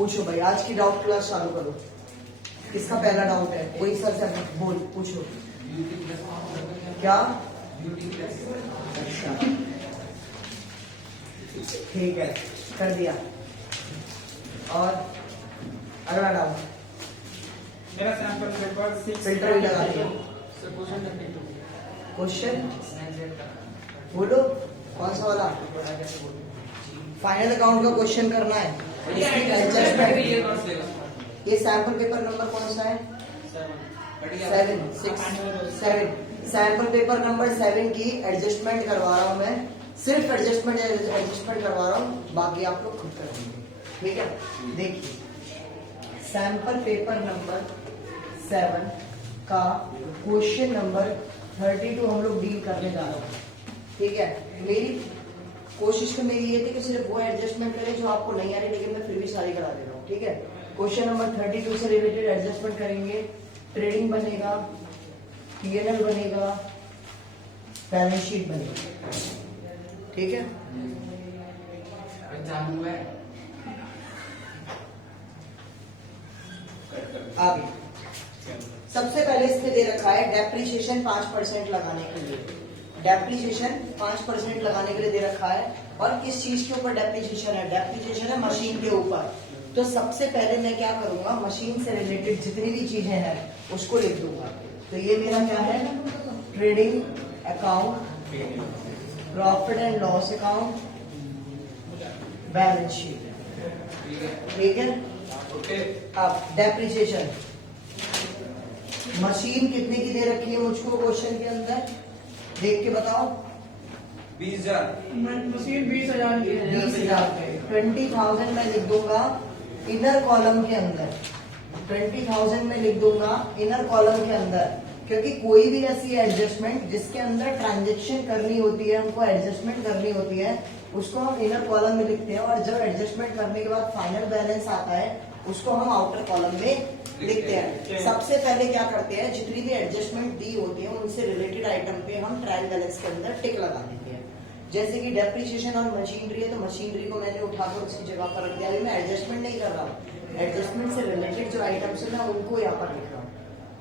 पूछो भाई, आज की डाउट क्लास चालू करो। किसका पहला डाउट है? वही सर से बोल पूछो। क्या? अच्छा ठीक है, कर दिया। और अगला डाउट। मेरा सैंपल पेपर 6 फिल्टर भी लगा दिया। क्वेश्चन बोलो, कौन सा वाला? फाइनल अकाउंट का क्वेश्चन करना है। इसकी एडजस्टमेंट। ये सैंपल पेपर नंबर कौन सा है? 7 सैंपल पेपर नंबर 7 की एडजस्टमेंट करवा रहा हूं मैं। सिर्फ एडजस्टमेंट करवा रहा हूं, बाकी आप लोग खुद करेंगे। ठीक है, देखिए सैंपल पेपर नंबर 7 का क्वेश्चन नंबर 32 हम लोग डील करने जा रहे हैं। ठीक है, मेरी कोशिश तो मेरी ये थी कि सिर्फ वो एडजस्टमेंट करें जो आपको नहीं आ रही, लेकिन मैं फिर भी सारी करा दे रहा हूँ। ठीक है, क्वेश्चन नंबर 32 से रिलेटेड एडजस्टमेंट करेंगे। ट्रेडिंग बनेगा, पीएनएल बनेगा, बैलेंस शीट बनेगा। ठीक है, चालू है। आगे सबसे पहले इसमें दे रखा है डेप्रिसिएशन 5% लगाने के लिए। डेप्रिसिएशन 5% लगाने के लिए दे रखा है। और किस चीज के ऊपर डेप्रिसिएशन है? डेप्रिसिएशन है मशीन के ऊपर। तो सबसे पहले मैं क्या करूंगा, मशीन से रिलेटेड जितनी भी चीजें हैं उसको लिख दूंगा। तो ये मेरा क्या है? Trading account, profit and loss account, balance sheet. ठीक है, अब डेप्रिसिएशन मशीन कितने की दे रखी है मुझको क्वेश्चन के अंदर, देख के बताओ। 20,000 मशीन 20,000 की है। 20,000 20,000 में लिख दूंगा इनर कॉलम के अंदर। 20,000 में लिख दूंगा इनर कॉलम के अंदर, क्योंकि कोई भी ऐसी एडजस्टमेंट जिसके अंदर ट्रांजेक्शन करनी होती है, हमको एडजस्टमेंट करनी होती है, उसको हम इनर कॉलम में लिखते हैं। और जब एडजस्टमेंट करने के बाद फाइनल बैलेंस आता है उसको हम आउटर कॉलम में लिखते हैं। सबसे पहले क्या करते हैं, जितनी भी एडजस्टमेंट दी होती है उनसे रिलेटेड आइटम पे हम ट्रायल बैलेंस के अंदर टिक लगा देते हैं। जैसे कि डेप्रिसिएशन और मशीनरी है, तो मशीनरी को मैंने उठाकर उसकी जगह पर रख दिया। अभी मैं एडजस्टमेंट नहीं कर रहा हूँ, एडजस्टमेंट से रिलेटेड जो आइटम्स है मैं उनको यहाँ पर लिख रहा हूँ।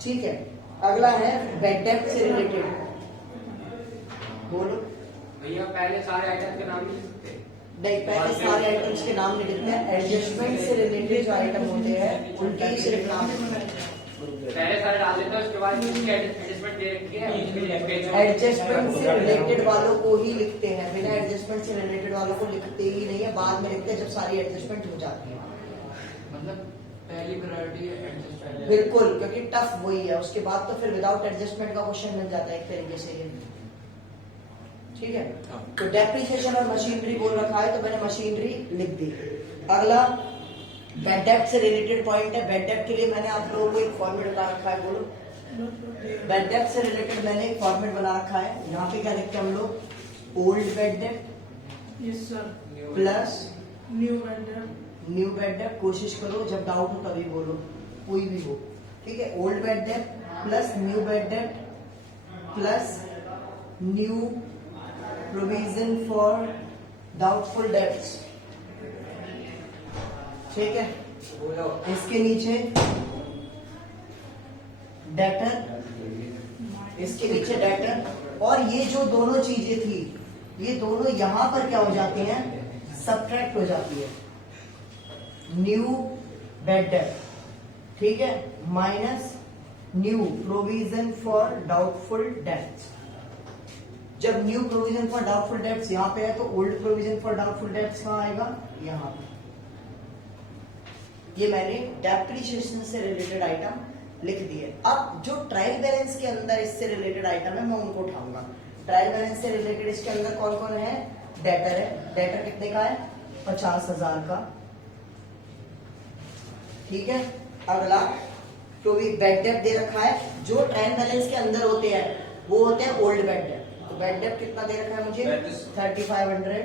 ठीक है, अगला है बैड डेब्ट से रिलेटेड। बोलो भैया, पहले सारे आइटम के नाम नहीं लिखते। नहीं, पहले सारे आइटम्स के नाम नहीं लिखते हैं। एडजस्टमेंट से रिलेटेड जो आइटम होते हैं उनके ही सिर्फ नाम पहले सारे डाल देते हैं, उसके बाद उसकी एडजस्टमेंट दे रखी है। एडजस्टमेंट से रिलेटेड वालों को ही लिखते हैं, बिना एडजस्टमेंट से रिलेटेड वालों को लिखते ही नहीं है, बाद में लिखते हैं जब सारी एडजस्टमेंट हो जाती है। मतलब पहली प्रायोरिटी एडजस्टमेंट। बिल्कुल, क्योंकि टफ वही है, उसके बाद तो फिर विदाउट एडजस्टमेंट का क्वेश्चन मिल जाता है एक तरीके से ये। ठीक है, तो डेप्रिसिएशन और मशीनरी बोल रखा है तो मैंने मशीनरी लिख दी। अगला बैड डेब्ट से रिलेटेड पॉइंट है। बैड डेब्ट के लिए मैंने आप लोगों को एक फॉर्मेट बना रखा है। बोलो, बैड डेब्ट से रिलेटेड मैंने एक फॉर्मेट बना रखा है। यहाँ पे क्या लिखते हैं हम लोग? ओल्ड बैड डेब्ट yes sir. Plus new vendor. New bad डेब्ट। कोशिश करो जब डाउट हो तभी बोलो, कोई भी हो। ठीक है, ओल्ड बैड डेब्ट प्लस न्यू बैड डेब्ट plus new provision for doubtful debts. ठीक है, इसके नीचे डेटर, इसके नीचे डेटर। और ये जो दोनों चीजें थी, ये दोनों यहां पर क्या हो जाती हैं? सबट्रैक्ट हो जाती है। न्यू बैड डेब्ट, ठीक है, minus new provision for doubtful debts. जब new provision for doubtful debts यहां पे है तो old provision for doubtful debts कहां आएगा? यहां पे। ये मैंने डेप्रिसिएशन से रिलेटेड आइटम लिख दिए। अब जो ट्रायल बैलेंस के अंदर इससे रिलेटेड आइटम है मैं उनको उठाऊंगा। ट्रायल बैलेंस से रिलेटेड इसके अंदर कौन कौन है? डेटर है। डेटर कितने का है? 50,000 का। ठीक है, अगला तो भी बैड डेब्ट दे रखा है। जो ट्रायल बैलेंस के अंदर होते हैं वो होते हैं ओल्ड बैड डेब्ट। तो बैड डेब्ट कितना दे रखा है मुझे? 3500।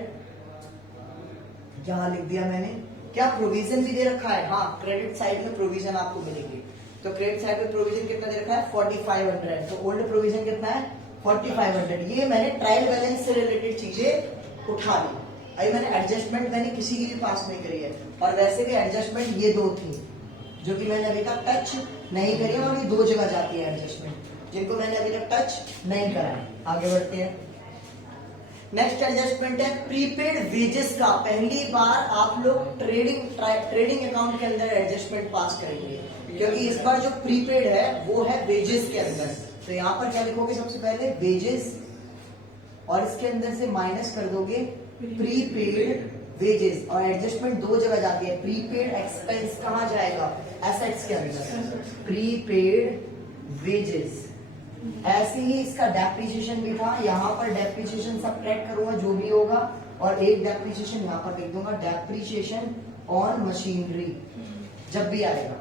यहां लिख दिया मैंने। क्या प्रोविजन भी दे रखा है? हाँ, क्रेडिट साइड में प्रोविजन आपको मिलेगी। तो क्रेडिट साइड में प्रोविजन कितना दे रखा है? 4500। तो ओल्ड प्रोविजन कितना है? 4500। ये मैंने ट्रायल बैलेंस से रिलेटेड चीजें उठा ली। अभी मैंने एडजस्टमेंट मैंने किसी की भी पास नहीं करी है, और वैसे भी एडजस्टमेंट ये दो थी जो कि मैंने अभी तक टच नहीं करी है, और ये दो जगह जाती है एडजस्टमेंट जिनको मैंने अभी तक टच नहीं करा है। आगे बढ़ते हैं। नेक्स्ट एडजस्टमेंट है प्रीपेड वेजेस का। पहली बार आप लोग ट्रेडिंग अकाउंट के अंदर एडजस्टमेंट पास करेंगे, क्योंकि इस बार जो प्रीपेड है वो है वेजेस के अंदर। तो यहाँ पर क्या लिखोगे, सबसे पहले वेजेस, और इसके अंदर से माइनस कर दोगे प्रीपेड वेजेस, और एडजस्टमेंट दो जगह जाती है। प्रीपेड एक्सपेंस कहाँ जाएगा, एसेट्स के अंदर, प्रीपेड वेजेस। ऐसे ही इसका डेप्रिसिएशन भी था, यहाँ पर डेप्रिसिएशन सब्ट्रैक्ट करूंगा जो भी होगा, और एक डेप्रिसिएशन यहाँ पर लिख दूंगा, डेप्रिसिएशन ऑन मशीनरी जब भी आएगा।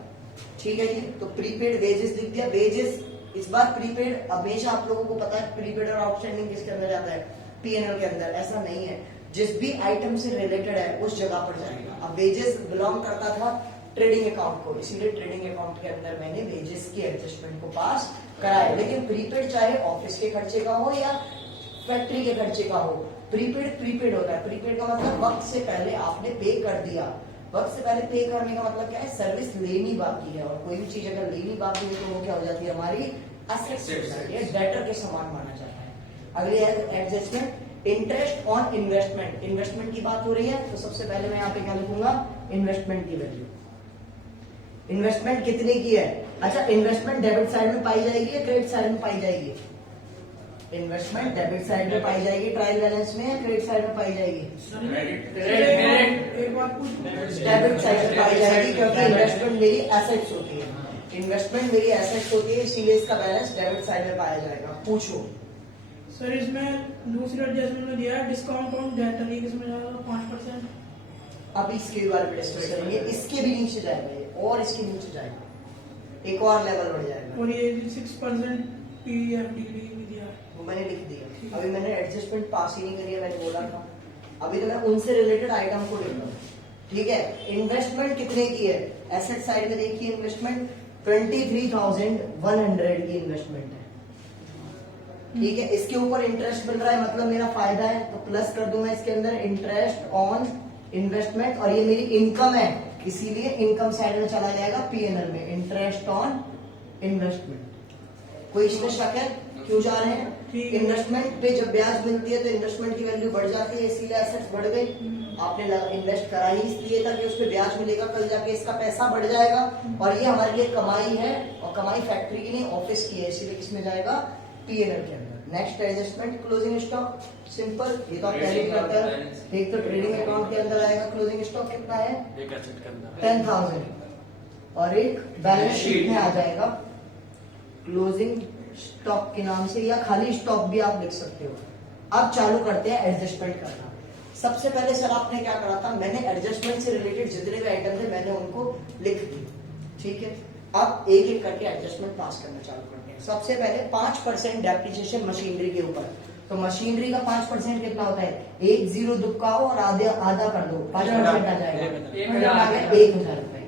ठीक है जी, तो प्रीपेड वेजेस लिख दिया। वेजेस इस बार प्रीपेड, हमेशा आप लोगों को पता है प्रीपेड और आउटस्टैंडिंग किसके अंदर जाता है, पीएनएल के अंदर। ऐसा नहीं है, जिस भी आइटम से रिलेटेड है उस जगह पर जाएगा। अब वेजेस बिलोंग करता था ट्रेडिंग अकाउंट को, इसीलिए ट्रेडिंग अकाउंट के अंदर मैंने वेजेस की एडजस्टमेंट को पास कराया। लेकिन प्रीपेड चाहे ऑफिस के खर्चे का हो या फैक्ट्री के खर्चे का हो, प्रीपेड प्रीपेड होता है। प्रीपेड का मतलब वक्त से पहले आपने पे कर दिया। वक्त से पहले पे करने का मतलब क्या है, सर्विस लेनी बाकी है, और कोई भी चीज अगर लेनी बाकी है तो वो क्या हो जाती है, हमारी एसेट्स हो जाती है, डेटर के समान माना जाता है। अगली adjustment interest on investment. Investment की बात हो रही है, तो सबसे पहले मैं यहाँ पे क्या लिखूंगा, इन्वेस्टमेंट की वैल्यू। इन्वेस्टमेंट कितने की है, अच्छा इन्वेस्टमेंट डेबिट साइड में पाई जाएगी या क्रेडिट साइड में पाई जाएगी, इन्वेस्टमेंट डेबिट साइड में पाई जाएगी ट्रायल बैलेंस में, या क्रेडिट साइड में पाई जाएगी, एक बात पूछ, डेबिट साइड में पाई जाएगी, क्योंकि इन्वेस्टमेंट मेरी एसेट्स होती है। इन्वेस्टमेंट मेरी एसेट्स होती है, इसीलिए इसका बैलेंस डेबिट साइड में पाया जाएगा। पूछो सर इसमें दूसरी एडजस्टमेंट में दिया है डिस्काउंट ऑन डेटर, ये किसमें जाएगा, 5%। अब इसके बारे में डिस्कस करेंगे, इसके भी नीचे जाएगा ये, और इसके नीचे जाएगा, एक और लेवल बढ़ जाएगा। और ये 6% पीएफडीडी भी दिया है, वो मैंने लिख दिया। अभी मैंने एडजस्टमेंट पास ही नहीं करी है, मैंने बोला था। अभी तो मैं उनसे रिलेटेड आइटम को लिख रहा हूँ। ठीक है, इन्वेस्टमेंट कितने की है, एसेट साइड में देखिए, इन्वेस्टमेंट 23,100 की इन्वेस्टमेंट है। ठीक है, इसके ऊपर इंटरेस्ट मिल रहा है, मतलब मेरा फायदा है, तो प्लस कर दूंगा इसके अंदर इंटरेस्ट ऑन इन्वेस्टमेंट, और ये मेरी इनकम है, इसीलिए इनकम साइड में चला जाएगा पीएनएल में, इंटरेस्ट ऑन इन्वेस्टमेंट। कोई इसमें शक है, क्यों जा रहे हैं, इन्वेस्टमेंट पे जब ब्याज मिलती है तो इन्वेस्टमेंट की वैल्यू बढ़ जाती है, इसीलिए एसेट्स बढ़ गई। आपने इन्वेस्ट करा ही इसलिए था कि उस पे ब्याज मिलेगा, कल जाके इसका पैसा बढ़ जाएगा, और ये हमारे लिए कमाई है, और कमाई फैक्ट्री की नहीं ऑफिस की है, इसीलिए किसमें जाएगा, पीएनएल के अंदर। Next adjustment closing stock, simple, ये तो आप कैरी करते हैं। एक तो ट्रेडिंग अकाउंट के अंदर आएगा क्लोजिंग स्टॉक कितना है, 10,000, और एक बैलेंस शीट में आ जाएगा क्लोजिंग स्टॉक के नाम से, या खाली स्टॉक भी आप लिख सकते हो। अब चालू करते हैं एडजस्टमेंट करना। सबसे पहले सर आपने क्या करा था, मैंने एडजस्टमेंट से रिलेटेड जितने भी आइटम थे मैंने उनको लिख दिए। ठीक है, अब एक एक करके एडजस्टमेंट पास करना चालू करते हैं। सबसे पहले 5% डेप्रिसिएशन मशीनरी के ऊपर, तो मशीनरी का 5% कितना होता है, 1 0 दुबकाओ और आधा कर दो, 5% आ जाएगा, 1,000 रुपए।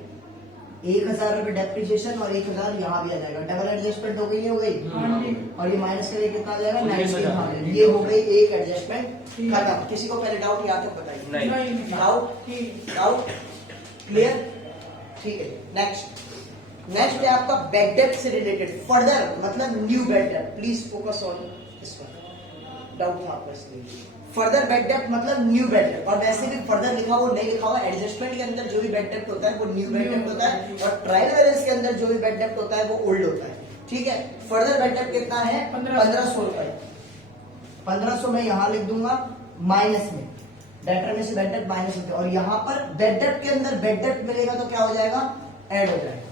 1,000 रुपए डेप्रिसिएशन और 1,000 यहाँ भी आ जाएगा, डबल एडजस्टमेंट हो गई, नहीं हो गई, और ये माइनस करके कितना आ जाएगा, 19,000। ये हो गई एक एडजस्टमेंट खत्म। किसी को पहले डाउट या तो बताइए, डाउट क्लियर, ठीक है। नेक्स्ट है आपका बैड डेट से रिलेटेड, फर्दर मतलब new bad debt, please focus on this one, doubt था आपको इसलिए। फर्दर बैड डेट मतलब न्यू बैड डेट, और वैसे भी फर्दर लिखा हो नहीं लिखा हो, एडजस्टमेंट के अंदर जो भी बैड डेट होता है वो न्यू बैड डेट होता है, और ट्रायल बैलेंस के अंदर जो भी बैड डेट होता है वो ओल्ड होता है। ठीक है, फर्दर बैड डेट कितना है, 1,500 रुपए। 1,500 में यहाँ लिख दूंगा माइनस में, डेटर में से बैड डेट माइनस होते, और यहाँ पर बैड डेट के अंदर बैड डेट मिलेगा तो क्या हो जाएगा, ऐड हो जाएगा।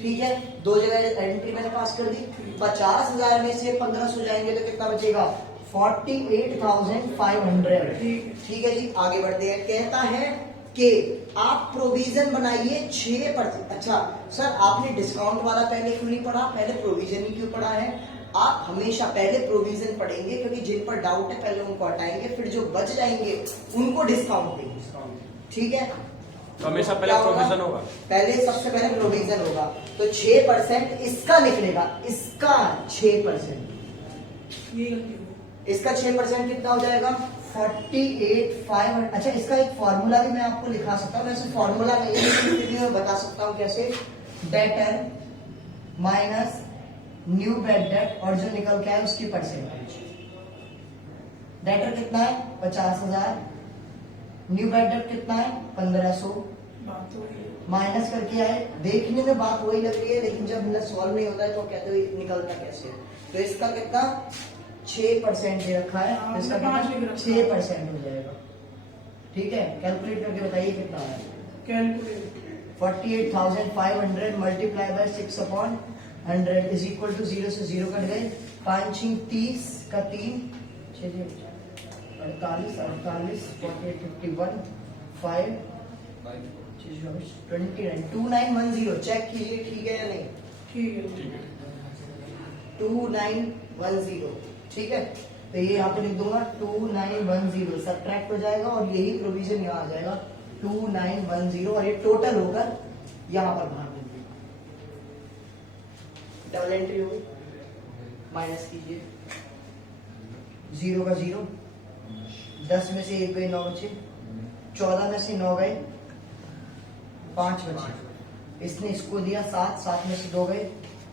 ठीक है, दो जगह एंट्री मैंने पास कर दी। 50,000 में से 1,500 जाएंगे तो कितना बचेगा, 48,500। ठीक है जी, आगे बढ़ते हैं। कहता है कि आप प्रोविजन बनाइए 6%। अच्छा सर, आपने डिस्काउंट वाला पहले क्यों नहीं पढ़ा, पहले प्रोविजन ही क्यों पढ़ा है। आप हमेशा पहले प्रोविजन पढ़ेंगे, क्योंकि जिन पर डाउट है पहले उनको हटाएंगे, फिर जो बच जाएंगे उनको डिस्काउंट देंगे। ठीक है, तो हमेशा पहले प्रोविजन होगा, पहले सबसे पहले प्रोविजन होगा, तो 6% इसका निकलेगा, इसका 6%, ये गलती हो, इसका 6% कितना हो जाएगा, 48,500। अच्छा, इसका एक फॉर्मूला भी मैं आपको लिखा सकता हूँ, वैसे फॉर्मूला नहीं है लेकिन फिर भी मैं बता सकता हूँ कैसे। Debtor minus new bad debt और जो निकल के आए उसकी परसेंटेज। डेटर कितना है 50,000, न्यू बैड डेट कितना है 1500, बात तो वही है। माइनस करके आए। देखने में बात वही लग रही है लेकिन जब अंदर सॉल्व नहीं होता है तो कहते हो निकलता कैसे है। तो इसका कितना 6% दे रखा है, हाँ, इसका पाँच कितना लिख रखा है। 6% हो जाएगा। ठीक है, कैलकुलेट करके बताइए कितना है। Calculate 48,500 multiply by 6/100 is equal to 0 से 0 कट गए। 5 30 का 3 6 48 48 48 51 5 29 2910। चेक कीजिए ठीक है या नहीं। ठीक है। 2910। ठीक है, तो ये यहाँ पे लिख दूंगा 2910 सब्ट्रैक्ट हो जाएगा और यही प्रोविजन यहाँ आ जाएगा 2910 और ये टोटल होकर यहाँ पर बाहर देंगे। डबल एंट्री होगी, माइनस कीजिए 0 का 0, 10 में से 1 गए 9 बचे, 14 में से 9 गए 5 बचे, इसने इसको दिया 7, 7 में से 2 गए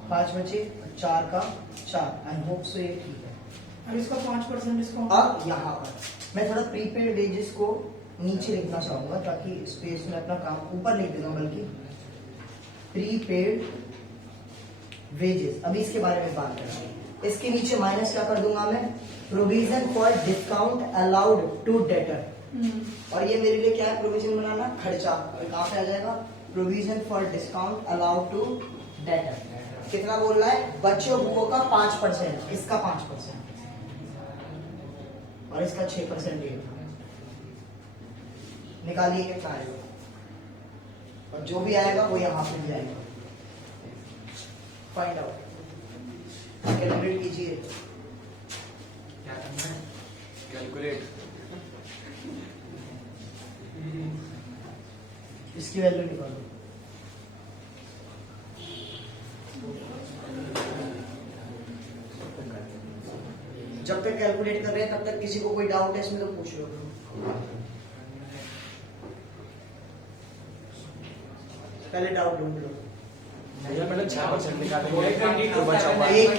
5 बचे, 4 का 4। आई होप सो ये ठीक है। अब इसका 5% डिस्काउंट। अब यहाँ पर मैं थोड़ा प्रीपेड वेजेस को नीचे लिखना चाहूंगा ताकि स्पेस में अपना काम ऊपर नहीं लिखूंगा बल्कि प्रीपेड वेजेस। अभी इसके बारे में बात करेंगे। इसके नीचे माइनस क्या कर दूंगा मैं, provision for discount allowed to debtor. और ये मेरे लिए क्या है, प्रोविजन बनाना खर्चा। कहाँ पे आ जाएगा, provision for discount allowed to debtor. कितना बोल रहा है, बचे हुओं का 5%, इसका 5% और इसका 6% ये था। निकालिए कितना आएगा और जो भी आएगा वो यहां पे भी आएगा। फाइंड आउट, कैलकुलेट कीजिए। क्या करना है? कैलकुलेट। इसकी वैल्यू निकालो। जब तक कैलकुलेट कर रहे हैं तब तक किसी को कोई डाउट है इसमें तो पूछ लो। पहले डाउट ढूंढ लो। भैया पहले 6% निकालेंगे तो बचा हुआ है। एक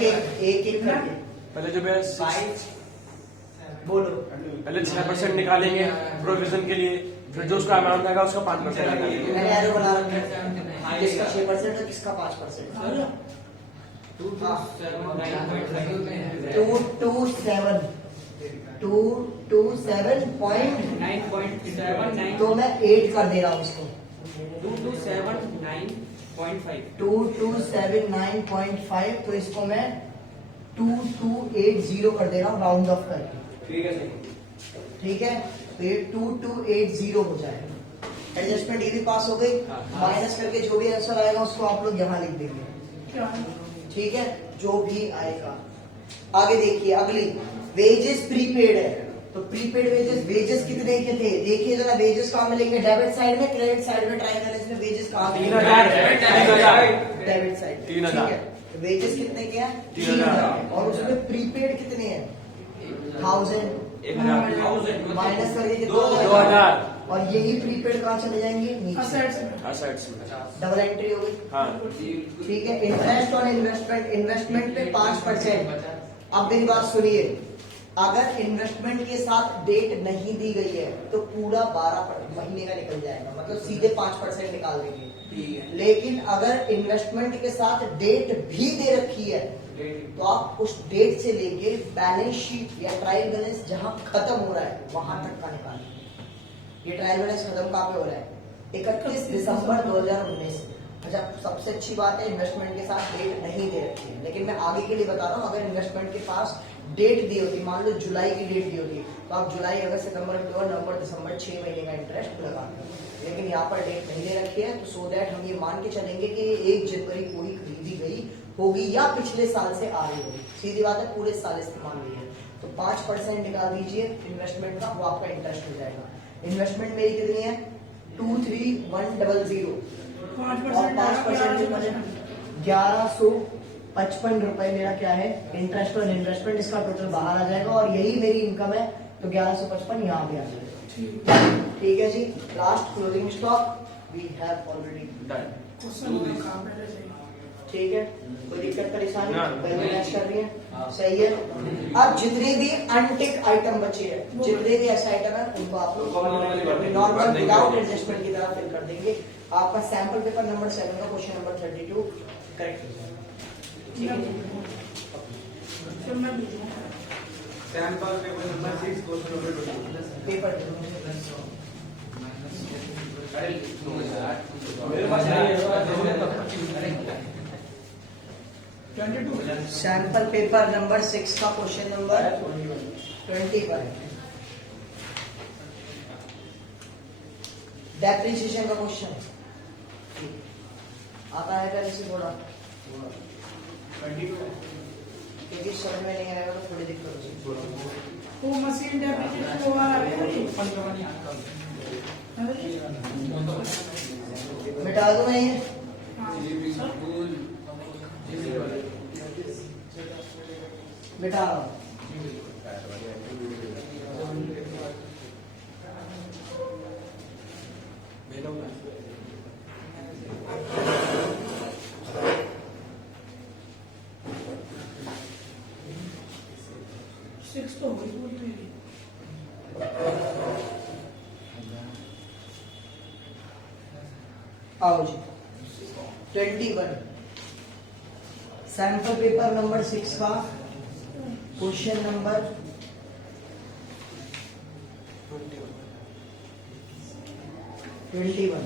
करके पहले जो है बोलो। पहले 6% निकालेंगे प्रोविजन के लिए, फिर जो उसका अमाउंट आएगा उसका 5% निकालेंगे। मैंने एरो बना रखा है, किसका 6% है किसका 5%। 227.9 तो मैं 8 कर दे रहा हूँ इसको। 2279.5 तो इसको मैं 2280 कर दे रहा हूँ राउंड ऑफ करके। ठीक है सही। ठीक है, तो ये 2280 हो जाएगा। एडजस्टमेंट ये भी पास हो गई। माइनस करके जो भी आंसर आएगा उसको आप लोग यहाँ लिख देंगे। ठीक है, जो भी आएगा। आगे देखिए, अगली वेजेस प्रीपेड है तो प्रीपेड वेजेस, वेजेस कितने के थे देखिए जरा। वेजेस कहाँ मिलेंगे, डेबिट साइड में, क्रेडिट साइड में, ट्राई बैलेंस में वेजेस कहाँ मिलेंगे, 3,000 डेबिट साइड। 3,000 ठीक है, तो वेजेस कितने के हैं 3,000 और उसमें प्रीपेड कितने हैं 1000 माइनस करके कितना 2,000 और यही प्रीपेड कहाँ चले जाएंगे नीचे, असेट्स में। डबल एंट्री हो गई। हाँ ठीक है, इंटरेस्ट और इन्वेस्टमेंट, इन्वेस्टमेंट पे 5%। अब मेरी बात सुनिए, अगर इन्वेस्टमेंट के साथ डेट नहीं दी गई है तो पूरा 12 महीने का निकल जाएगा, मतलब सीधे 5% निकाल देंगे। लेकिन अगर इन्वेस्टमेंट के साथ डेट भी दे रखी है तो आप उस डेट से लेके बैलेंस शीट या ट्रायल बैलेंस जहां खत्म हो रहा है वहां तक का निकालिए। ये ट्रायल बैलेंस खत्म कहाँ पे हो रहा है 31 दिसंबर 2019। अच्छा, सबसे अच्छी बात है इन्वेस्टमेंट के साथ डेट नहीं दे रखी है, लेकिन मैं आगे के लिए बता रहा हूँ। अगर इन्वेस्टमेंट के पास डेट दी होती, मान लो जुलाई की डेट दी होती, तो आप जुलाई, अगस्त, सितंबर, अक्टूबर, नवंबर, दिसंबर 6 महीने का इंटरेस्ट लगाते हैं। लेकिन यहाँ पर डेट नहीं दे रखी है तो सो दैट हम ये मान के चलेंगे कि 1 जनवरी को ही खरीदी गई होगी या पिछले साल से आ रही होगी। सीधी बात है, पूरे साल इस्तेमाल हुई है। तो 5% निकाल दीजिए इन्वेस्टमेंट का, वो आपका इंटरेस्ट हो जाएगा। इन्वेस्टमेंट मेरी कितनी है 23,100 और 5% 1155 रुपए मेरा क्या है इंटरेस्ट और इन्वेस्टमेंट। इसका टोटल बाहर आ जाएगा और यही मेरी इनकम है तो 1155 यहाँ भी आ जाएगा। ठीक है। ठीक है जी, last closing stock we have already done. Question रखा पहले से ही। ठीक है, कोई दिक्कत परेशानी ना। पहले मैच कर रही है, सही है। अब जितने भी अनटिक आइटम बचे हैं, जितने भी ऐसे आइटम है उनको आप लोग नॉर्मल विदाउट एडजस्टमेंट की तरह फिल कर देंगे। आपका सैंपल पेपर नंबर 7 का क्वेश्चन नंबर 32 करेक्ट हो जाएगा। ठीक है, फिर मैं भेजूंगा। Sample paper number 6 question number 22 paper मेरे पास नहीं है। सैंपल पेपर नंबर 6 का क्वेश्चन नंबर 20 पर है। डेप्रिसिएशन का क्वेश्चन आता है क्या इसे थोड़ा, क्योंकि समझ में नहीं आएगा तो थोड़ी दिक्कत होगी। वो मशीन डेप्रिसिएशन वो वाला है मिटा दो मैं ये, मिटा रहा हूं। सिक्स तो हुई पूरी मेरी। आओ जी, 21 सैंपल पेपर नंबर 6 का क्वेश्चन नंबर 21।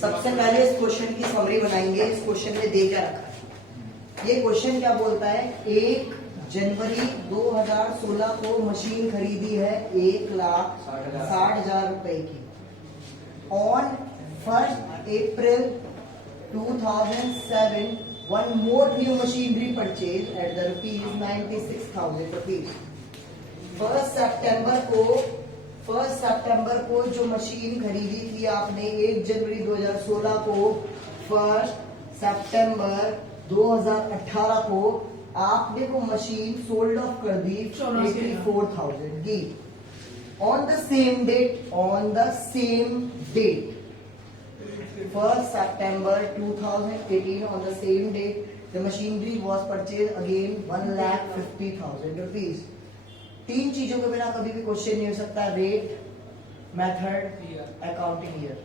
सबसे पहले इस क्वेश्चन की समरी बनाएंगे। इस क्वेश्चन में दे क्या रखा है, ये क्वेश्चन क्या बोलता है, 1 जनवरी 2016 को मशीन खरीदी है 1,60,000 रुपए की। On 1 April 2007 one more new machinery purchased at the rupees 96,000 rupees। 1 सितंबर को जो मशीन खरीदी थी आपने 1 जनवरी 2016 को, 1 सितंबर 2018 को आपने वो मशीन सोल्ड ऑफ कर दी 84,000 की। On the same date 1 September 2018, on the same date, the machinery was purchased again 1,50,000 rupees। 3 चीजों के बिना कभी भी क्वेश्चन नहीं हो सकता, रेट, मेथड, अकाउंटिंग ईयर।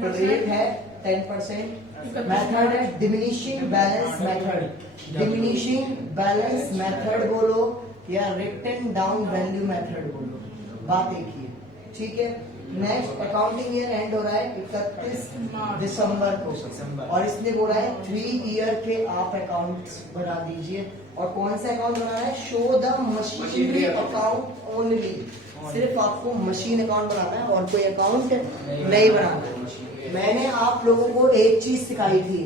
तो रेट है 10%, मेथड है diminishing balance method. Diminishing balance method बोलो या रिटन डाउन वैल्यू मेथड बोलो, बात एक ही है। ठीक है, नेक्स्ट अकाउंटिंग ईयर एंड हो रहा है 31 दिसंबर को, और इसने बोला है 3 ईयर के आप अकाउंट्स बना दीजिए। और कौन सा अकाउंट बनाना है, show the machinery account only. सिर्फ आपको मशीन अकाउंट बनाना है और कोई अकाउंट नहीं बनाना है। मैंने आप लोगों को एक चीज सिखाई थी,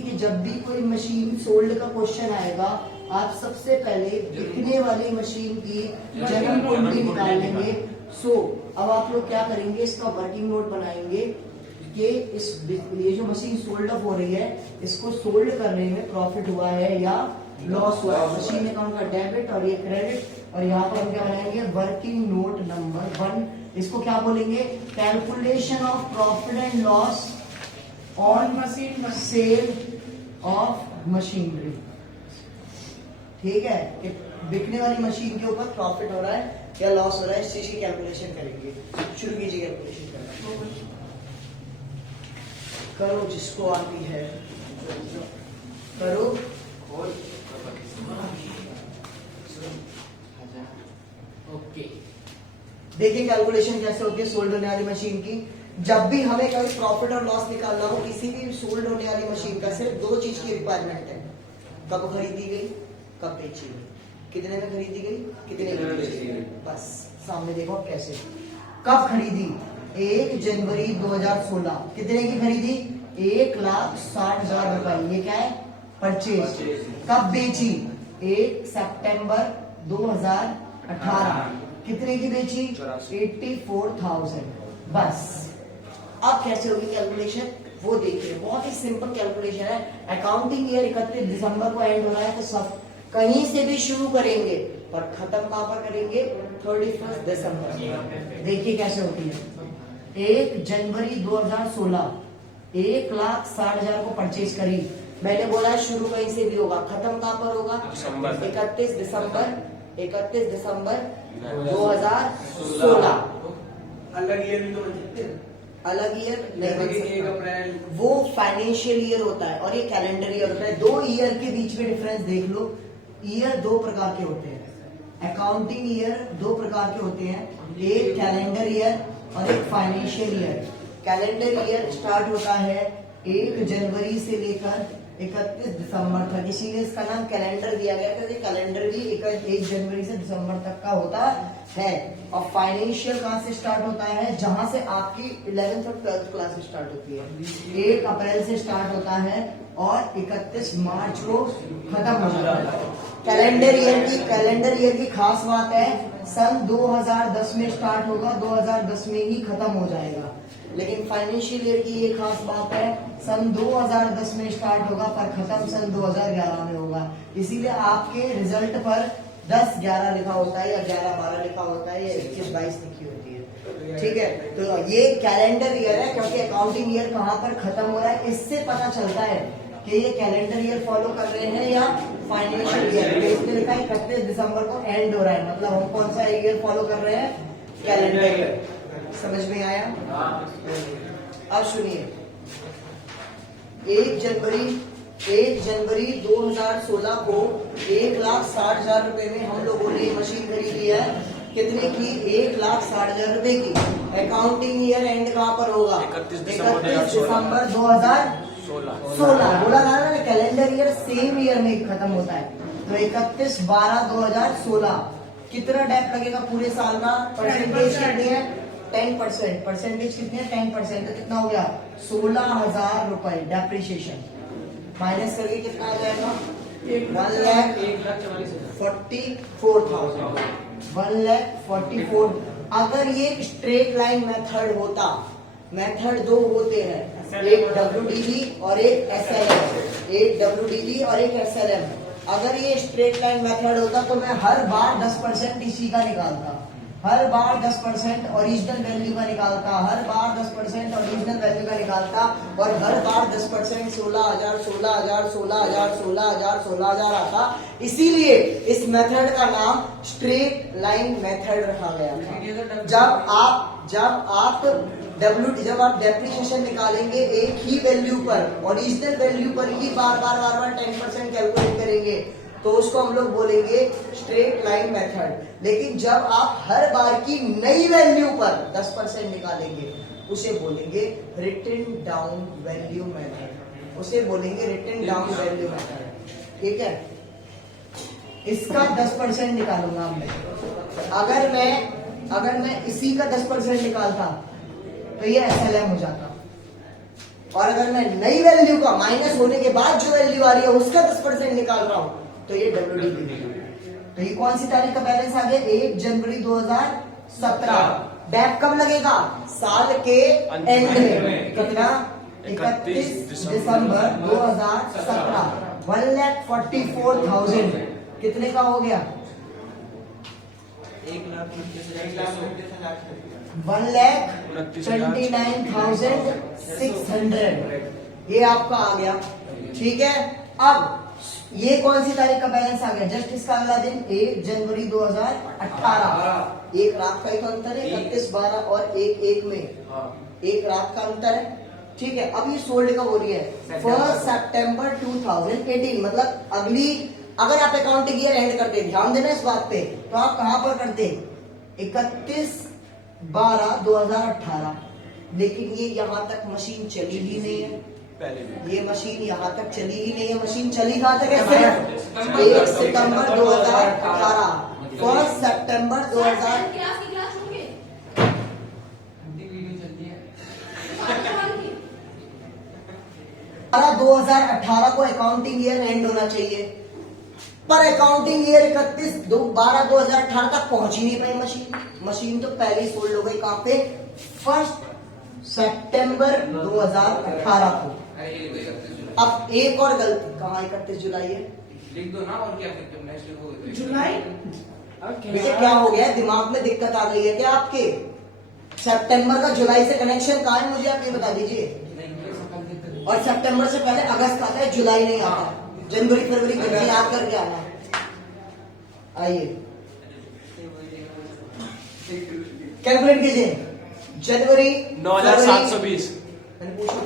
कि जब भी कोई मशीन सोल्ड का क्वेश्चन आएगा, आप सबसे पहले बिकने वाली मशीन की जन्म कुंडली निकाल लेंगे। अब आप लोग क्या करेंगे, इसका वर्किंग नोट बनाएंगे कि ये जो मशीन सोल्ड ऑफ हो रही है, इसको सोल्ड करने में प्रॉफिट हुआ है या लॉस हुआ है। मशीन अकाउंट का डेबिट और ये क्रेडिट, और यहाँ पर हम क्या बनाएंगे, वर्किंग नोट नंबर 1। इसको क्या बोलेंगे, calculation of profit and loss on machine sale of machinery. ठीक है, कि बिकने वाली मशीन के ऊपर प्रॉफिट हो रहा है या लॉस हो रहा है, इस चीज की कैलकुलेशन करेंगे। शुरू कीजिए कैलकुलेशन करना, करो जिसको आती है करो। ओके, देखिए कैलकुलेशन कैसे होती है सोल्ड होने वाली मशीन की। जब भी हमें कभी प्रॉफिट और लॉस निकालना हो किसी भी सोल्ड होने वाली मशीन का, सिर्फ 2 चीज की रिक्वायरमेंट है, कब खरीदी गई, कब बेची गई, कितने में खरीदी गई, कितने में बेची गई। बस सामने देखो कैसे। कब खरीदी, 1 जनवरी 2016, कितने की खरीदी, 1,60,000 रुपए, ये क्या है, परचेज। कब बेची, 1 सितंबर 2018, कितने की बेची, 84,000। बस अब कैसे होगी कैलकुलेशन वो देखिए, बहुत ही सिंपल कैलकुलेशन है। अकाउंटिंग ईयर 31 दिसंबर को एंड हो रहा है, तो सब कहीं से भी शुरू करेंगे और खत्म कहां पर करेंगे 31 दिसंबर। देखिए कैसे होती है। 1 जनवरी 2016 1,60,000 को परचेज करी। मैंने बोला शुरू कहीं से भी होगा, खत्म कहां पर होगा दिसंबर। 31 दिसंबर 2016। अलग ईयर भी तो बन सकते हैं। अलग ईयर नहीं बन 1 सकता, अप्रैल। वो फाइनेंशियल ईयर होता है और ये कैलेंडर ईयर होता है। 2 ईयर के बीच में डिफरेंस देख लो। ईयर 2 प्रकार के होते हैं, अकाउंटिंग ईयर 2 प्रकार के होते हैं, एक कैलेंडर ईयर और एक financial year. Calendar year start होता है 1 जनवरी से लेकर 31 दिसंबर तक, इसीलिए इसका नाम कैलेंडर दिया गया क्योंकि कैलेंडर भी 1 जनवरी से दिसंबर तक का होता है। और फाइनेंशियल कहां से स्टार्ट होता है, जहां से आपकी 11th और 12th क्लास स्टार्ट होती है। 1 अप्रैल से स्टार्ट होता है और 31 मार्च को खत्म हो जाता है। कैलेंडर ईयर की खास बात है, सन 2010 में स्टार्ट होगा, 2010 में ही खत्म हो जाएगा। लेकिन फाइनेंशियल ईयर की ये खास बात है, सन 2010 में स्टार्ट होगा पर खत्म सन 2011 में होगा। इसीलिए आपके रिजल्ट पर 10-11 लिखा होता है या 11-12 लिखा होता है या 21-22 लिखी होती है। ठीक है, तो ये कैलेंडर ईयर है क्योंकि अकाउंटिंग ईयर कहाँ पर खत्म हो रहा है, इससे पता चलता है कि ये कैलेंडर ईयर फॉलो कर रहे हैं या फाइनेंशियल ईयर। इसमें लिखा है 31 दिसंबर को एंड हो रहा है, मतलब हम कौन सा ईयर फॉलो कर रहे हैं, कैलेंडर ईयर। समझ में आया? अब सुनिए, 1 जनवरी 2016 को 1,60,000 रुपए में हम लोगों ने मशीन खरीदी है। कितने की? 1,60,000 रुपए की। अकाउंटिंग ईयर एंड कहां पर होगा? 31 दिसंबर 2016। बोला था ना, कैलेंडर ईयर सेम ईयर में खत्म होता है। तो 31/12/2016 कितना डेप लगेगा पूरे साल का? परसेंटेज कितनी है? 10%। परसेंटेज कितनी है? 10%। तो कितना हो गया? 16,000 रुपए डेप्रिसिएशन। माइनस करके कितना आ जाएगा? 1,44,000। 1,44,000। अगर ये स्ट्रेट लाइन मेथड होता, मेथड 2 होते हैं, एक WDV और एक SLM। एक WDV और एक SLM। अगर ये स्ट्रेट लाइन मेथड होता तो मैं हर बार 10% इसी का निकालता, हर बार 10% ओरिजिनल वैल्यू का निकालता, हर बार 10% ओरिजिनल वैल्यू का निकालता और हर बार 10% 16,000 16,000 16,000 16,000 16,000 आता। इसीलिए इस मेथड का नाम स्ट्रेट लाइन मेथड रखा गया। जब आप डेप्रिसिएशन निकालेंगे एक ही वैल्यू पर, ओरिजिनल वैल्यू पर ही बार बार 10% कैलकुलेट करेंगे तो उसको हम लोग बोलेंगे स्ट्रेट लाइन मेथड। लेकिन जब आप हर बार की नई वैल्यू पर 10% निकालेंगे उसे बोलेंगे रिटन डाउन वैल्यू मेथड। उसे बोलेंगे रिटन डाउन वैल्यू मेथड। ठीक है, इसका 10% निकालूंगा मैं। अगर मैं इसी का 10% निकालता तो ये SLM हो जाता, और अगर मैं नई वैल्यू का माइनस होने के बाद जो वैल्यू आ रही है उसका 10% निकाल रहा हूं तो ये WDV। तो ये कौन सी तारीख का बैलेंस आ गया? 1 जनवरी 2017। बैक कब लगेगा? साल के एंड में। कितना? 31 दिसंबर 2017। 1,44,000 कितने का हो गया? 1,29,600 ये आपका आ गया। ठीक है, अब ये कौन सी तारीख का बैलेंस आ गया? जस्ट इसका अगला दिन 1 जनवरी 2018। एक रात का ही तो अंतर है, 31/12 और 1/1 में एक रात का अंतर है। ठीक है, अब ये सोल्ड कब हो रही है? 1 सितंबर 2018। मतलब अगली, अगर आप अकाउंटिंग ईयर एंड करते, ध्यान देना इस बात पे, तो आप कहां पर करते? 31/12/2018। लेकिन ये यहां तक मशीन चली ही नहीं है। ये मशीन यहाँ तक चली ही नहीं है। मशीन चली कहां तक है? 1 सितंबर 2018। 1 सितंबर 2018 को अकाउंटिंग ईयर एंड होना चाहिए, पर अकाउंटिंग ईयर 31/12/2018 तक पहुंच ही नहीं पाई मशीन तो पहले ही सोल्ड हो गई। कहां पे? 1 सितंबर 2018 को। अब एक और गलती, कहाँ 31 जुलाई है? लिख दो ना, और क्या नेक्स्ट लिखोगे? जुलाई बेटे क्या हो गया है, दिमाग में दिक्कत आ गई है क्या आपके? सितंबर का जुलाई से कनेक्शन कहाँ है, मुझे आप ये बता दीजिए। और सितंबर से पहले अगस्त आता है, जुलाई नहीं आता है। जनवरी फरवरी बच्चे याद करके आना। आइए कैलकुलेट कीजिए। जनवरी 9720। मैंने पूछा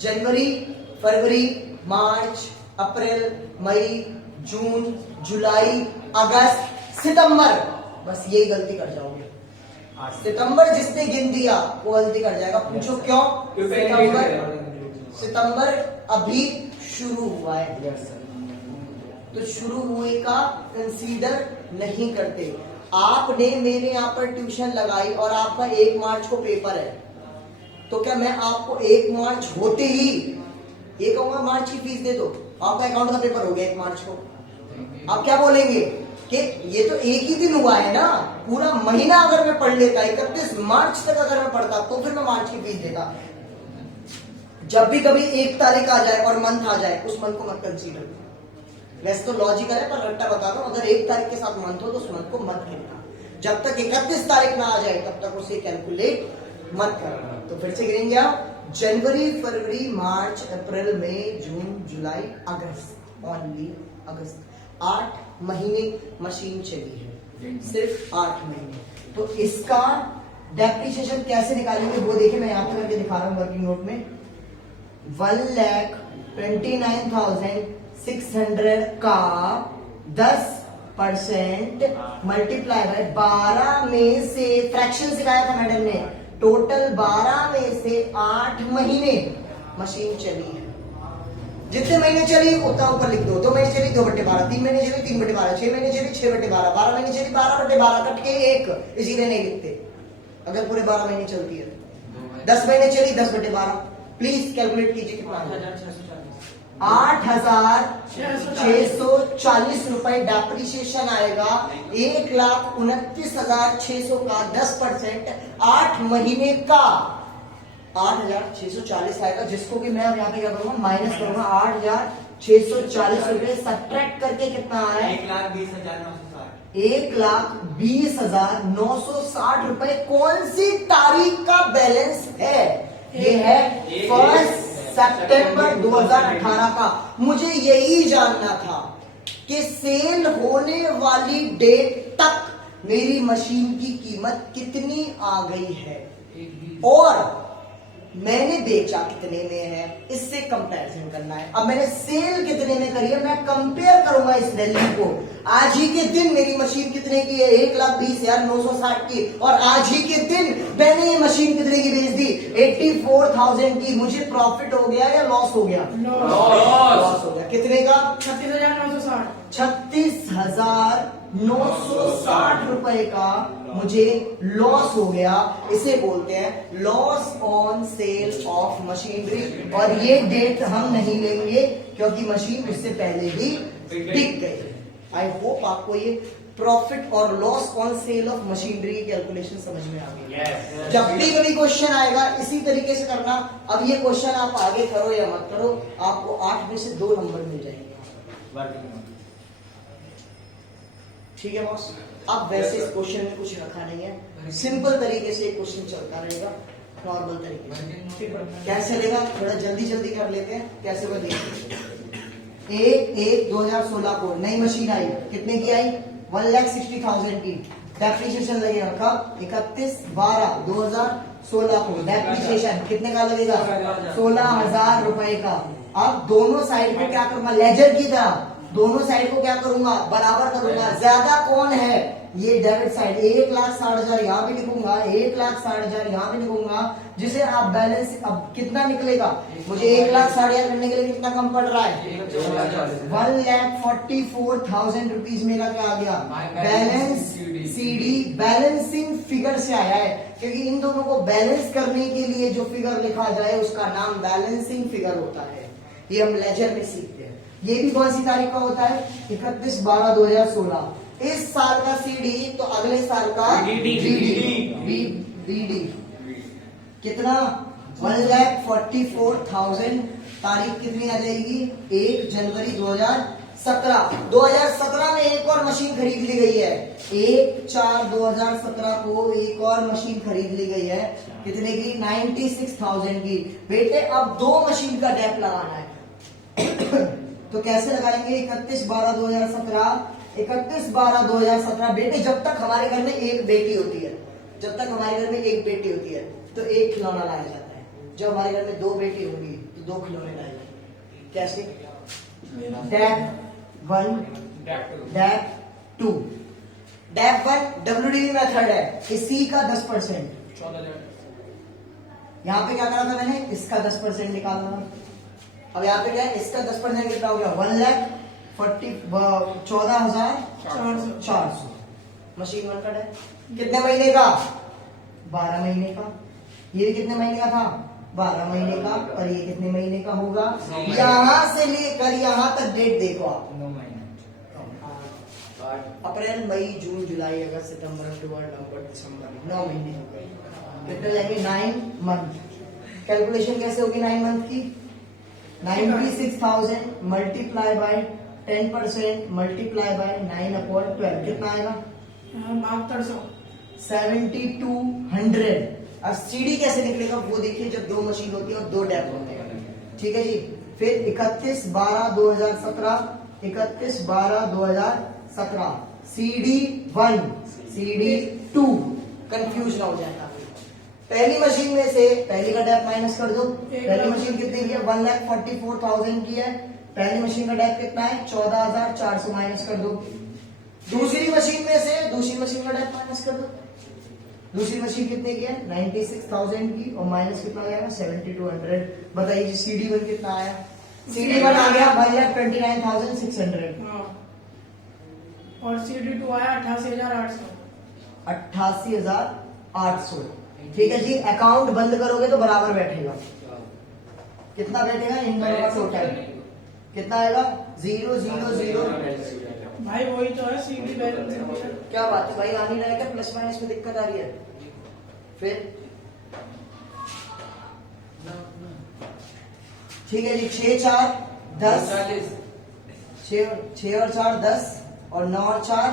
जनवरी फरवरी मार्च अप्रैल मई जून जुलाई अगस्त सितंबर, बस यही गलती कर जाओगे। सितंबर जिसने गिन दिया वो गलती कर जाएगा। पूछो क्यों? सितंबर अभी शुरू हुआ है, तो शुरू हुए का कंसीडर नहीं करते। आपने मेरे यहाँ पर ट्यूशन लगाई और आपका 1 मार्च को पेपर है, तो क्या मैं आपको 1 मार्च होते ही ये कहूंगा मार्च की फीस दे दो? आपका अकाउंट का पेपर हो गया 1 मार्च को, आप क्या बोलेंगे कि ये तो एक ही दिन हुआ है ना, पूरा महीना अगर मैं पढ़ लेता 31 मार्च तक अगर मैं पढ़ता तो फिर मैं मार्च की फीस देता। जब भी कभी 1 तारीख आ जाए और मंथ आ जाए उस मंथ को मत कंसीडर। वैसे तो लॉजिकल है पर रट्टा बता रहा हूं, अगर 1 तारीख के साथ मंथ हो तो उस मंथ को मत गिनना। जब तक 31 तारीख ना आ जाए तब तक उसे कैलकुलेट मत करना। तो फिर से गिनेंगे आप, जनवरी फरवरी मार्च अप्रैल मई जून जुलाई अगस्त, ओनली अगस्त। 8 महीने मशीन चली है, सिर्फ 8 महीने। तो इसका डेप्रिसिएशन कैसे निकालेंगे वो देखिए, मैं यहाँ पे करके दिखा रहा हूँ वर्किंग नोट में। 1,29,600 का 10% मल्टीप्लाई बाय 12 में से, फ्रैक्शन सिखाया था मैडम ने, टोटल 12 में से 8 महीने मशीन चली है। जितने महीने चली उतना ऊपर लिख दो। 2 महीने चली 2/12, 3 महीने चली 3/12, 6 महीने चली 6/12, 12 महीने चली 12/12, कट के 1, इसीलिए नहीं लिखते अगर पूरे 12 महीने चलती है। 10 महीने चली 10/12। प्लीज कैलकुलेट कीजिए कितना है। 8,640 रुपए डेप्रिसिएशन आएगा। 1,29,600 का 10%, 8 महीने का 8,640 आएगा, जिसको कि मैं यहाँ पे क्या करूंगा, माइनस करूंगा। 8,640 रुपए सब्ट्रैक्ट करके कितना आया? 1,20,960 रुपए। कौन सी तारीख का बैलेंस है? ये है 1 सितंबर 2018 का। मुझे यही जानना था कि सेल होने वाली डेट तक मेरी मशीन की कीमत कितनी आ गई है और मैंने बेचा कितने में है, इससे कंपैरिजन करना है। अब मैंने सेल कितने में करी है, मैं कंपेयर करूंगा इस वैल्यू को। आज ही के दिन मेरी मशीन कितने की है? 1,20,960 की। और आज ही के दिन मैंने ये मशीन कितने की बेच दी? 84,000 की। मुझे प्रॉफिट हो गया या लॉस हो गया? लॉस हो गया। कितने का? 36,960। 36,960 रुपए का मुझे लॉस हो गया। इसे बोलते हैं loss on sale of machinery. और ये डेट हम नहीं लेंगे क्योंकि मशीन उससे पहले ही बिक गई। आई होप आपको ये प्रॉफिट और loss on sale of machinery की कैलकुलेशन समझ में आ गई। जब भी कभी क्वेश्चन आएगा इसी तरीके से करना। अब ये क्वेश्चन आप आगे करो या मत करो, आपको 8 में से 2 नंबर मिल जाएंगे। ठीक है बॉस। अब वैसे इस क्वेश्चन में कुछ रखा नहीं है, सिंपल तरीके से क्वेश्चन चलता रहेगा, नॉर्मल तरीके से। ठीक है, कैसे चलेगा? थोड़ा जल्दी जल्दी कर लेते हैं। कैसे वो देखिए, 1/1/2016 को नई मशीन आई। कितने की आई? 1,60,000 की। डेप्रिसिएशन लगेगा कब? 31/12/2016 को। डेप्रिसिएशन कितने का लगेगा? 16,000 रुपए का। अब दोनों साइड को क्या करूंगा? लेजर की तरह दोनों साइड को क्या करूंगा? बराबर करूंगा। ज्यादा कौन है? ये डेबिट साइड। 1,60,000 यहाँ भी लिखूंगा, 1,60,000 यहाँ भी लिखूंगा, जिसे आप बैलेंस अब कितना निकलेगा? मुझे 1,60,000 करने के लिए कितना कम पड़ रहा है? 1,44,000 रुपीज मेरा क्या आ गया? बैलेंस CD बैलेंसिंग फिगर से आया है, क्योंकि इन दोनों को बैलेंस करने के लिए जो फिगर लिखा जाए उसका नाम बैलेंसिंग फिगर होता है। ये हम लेजर में सीखते हैं। ये भी कौन सी तारीख का होता है? 31/12/2016। इस साल का CD तो अगले साल का DD। कितना? 1,44,000। तारीख कितनी आ जाएगी? 1 जनवरी 2017। 2017 में एक और मशीन खरीद ली गई है। 1/4/2017 को एक और मशीन खरीद ली गई है। कितने की? 96,000 की। बेटे अब 2 मशीन का डेप लगाना है तो कैसे लगाएंगे? 31/12/2017, 31/12/2017। बेटे जब तक हमारे घर में एक बेटी होती है, जब तक हमारे घर में एक बेटी होती है तो एक खिलौना लाया जाता है। जब हमारे घर में 2 बेटी होंगी तो 2 खिलौने लाए जाएंगे। कैसे? Dep 1, dep 2। Dep 1 WDV method है, इसी का 10%। 14,000। यहाँ पे क्या करा था मैंने? इसका 10% निकाला था। अब यहाँ पे क्या है? इसका 10% कितना हो गया? 1,14,400। मशीन वन का है कितने महीने का? 12 महीने का। ये कितने महीने का था? 12 महीने का। और ये कितने महीने का होगा? यहां से लेकर यहां तक डेट देखो आप। 9 महीने। अप्रैल, मई, जून, जुलाई, अगस्त, सितंबर, अक्टूबर, नवंबर, दिसंबर। 9 महीने हो गए। कितने लगेंगे? 9 मंथ। कैलकुलेशन कैसे होगी 9 मंथ की? 96,000 मल्टीप्लाई बाय 10% मल्टीप्लाई बाय 9/12 कितना आएगा? मार्क 7200। अब सीडी कैसे निकलेगा वो देखिए, जब 2 मशीन होती है और 2 डेप होते हैं। ठीक है जी। फिर 31/12/2017, 31/12/2017 CD1, CD2 कंफ्यूज ना हो जाएगा। पहली मशीन में से पहली का डेप माइनस कर दो। पहली मशीन कितने की है? 1,44,000 की है। पहली मशीन का डेप कितना है? 14,400 माइनस कर दो। दूसरी मशीन में से दूसरी मशीन का डेप माइनस कर दो। दूसरी मशीन कितने की है? 96,000 की। और माइनस कितना आएगा? 7,200। बताइए जी CD1 कितना आया? CD1 आ गया 1,29,600। और CD2 आया 88,800। 88,800। ठीक है जी। अकाउंट बंद करोगे तो बराबर बैठेगा। कितना बैठेगा? इन दोनों का टोटल कितना आएगा? 0,0,0। भाई वही तो है CD बैलेंस। क्या बात है भाई? आने लगा क्या? प्लस माइनस में दिक्कत आ रही है? फिर ठीक है जी। 6 4 10, 6 और 4 10, और 9 और 4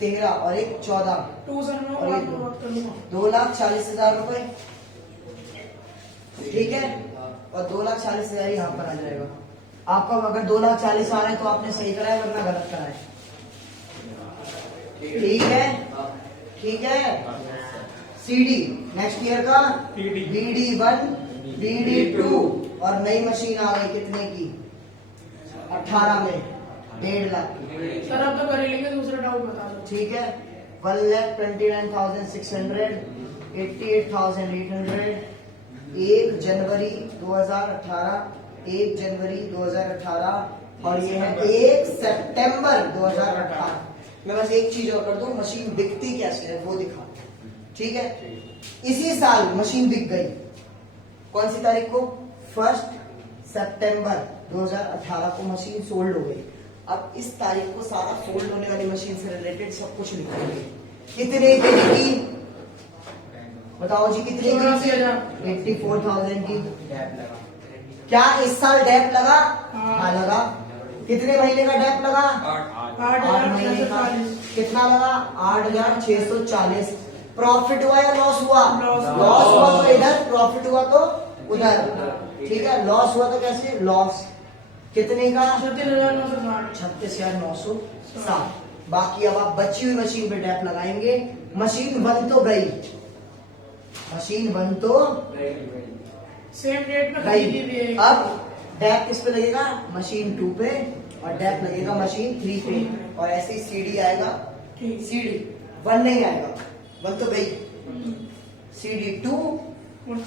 13, और 1 14। 2 सर मैं और ये बात कर लूंगा। 2,40,000 रुपए। ठीक है। और 2,40,000 यहाँ पर आ जाएगा आपका। अगर 2,40,000 आ रहा है तो आपने सही करा है, वरना गलत करा है। ठीक है, ठीक है। CD नेक्स्ट ईयर का BD1, BD2। और नई मशीन आ गई कितने की? 18 में 1.5 लाख। सर अब तो कर ही लेंगे, दूसरा डाउट बता दो। ठीक है। 1,29,600, 88,800। 1 जनवरी 2018, 1 जनवरी 2018, और ये है 1 सितंबर 2018। मैं बस एक चीज और कर दूं, मशीन बिकती कैसे है वो दिखा। ठीक है। इसी साल मशीन बिक गई। कौन सी तारीख को? 1 सितंबर 2018 को मशीन सोल्ड हो गई। अब इस तारीख को सारा सोल्ड होने वाली मशीन से रिलेटेड सब कुछ लिखेंगे। कितने की? बताओ जी कितने की? 84,000 की। क्या इस साल डेप लगा? हाँ लगा। कितने महीने का डेप लगा? 8 महीने का। कितना लगा? 8,640। प्रॉफिट हुआ या लॉस हुआ? लॉस हुआ तो इधर, प्रॉफिट हुआ तो उधर। ठीक है। लॉस हुआ तो कैसे? लॉस कितने का? 36,960। बाकी अब आप बची हुई मशीन पे डेप लगाएंगे। मशीन बन तो गई, मशीन बन तो सेम डेट में गई। खरीदी भी है। अब डेप किस पे लगेगा? मशीन 2 पे, और डेप लगेगा मशीन 3 पे। और ऐसे ही CD आएगा। ठीक। CD1 नहीं आएगा, 1 तो गई। CD2,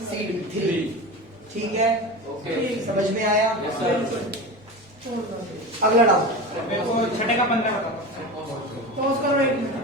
CD3। ठीक है। समझ में आया? अगला डाउट। छठे का 15 बताओ। पॉज करो 1 मिनट।